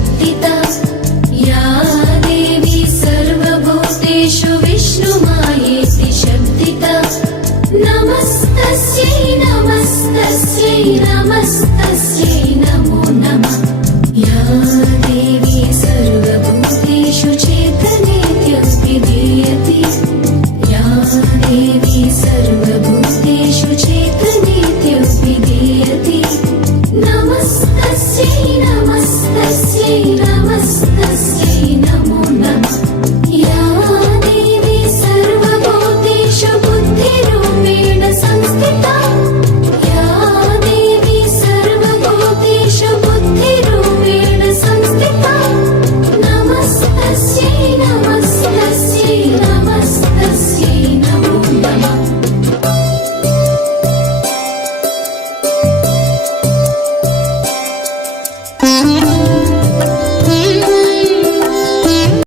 शब्दिता या देवी सर्वभूतेषु विष्णुमायेति शब्दिता नमस्तस्यै नमस्तस्यै नमस्तस्यै नमो नमः या देवी सर्वभूतेषु चेतनेत्यभिधीयते या देवी सर्वभूतेषु चेतनेत्यभिधीयते नमस्तस्यै नमस्तस्यै नमस्तस्यै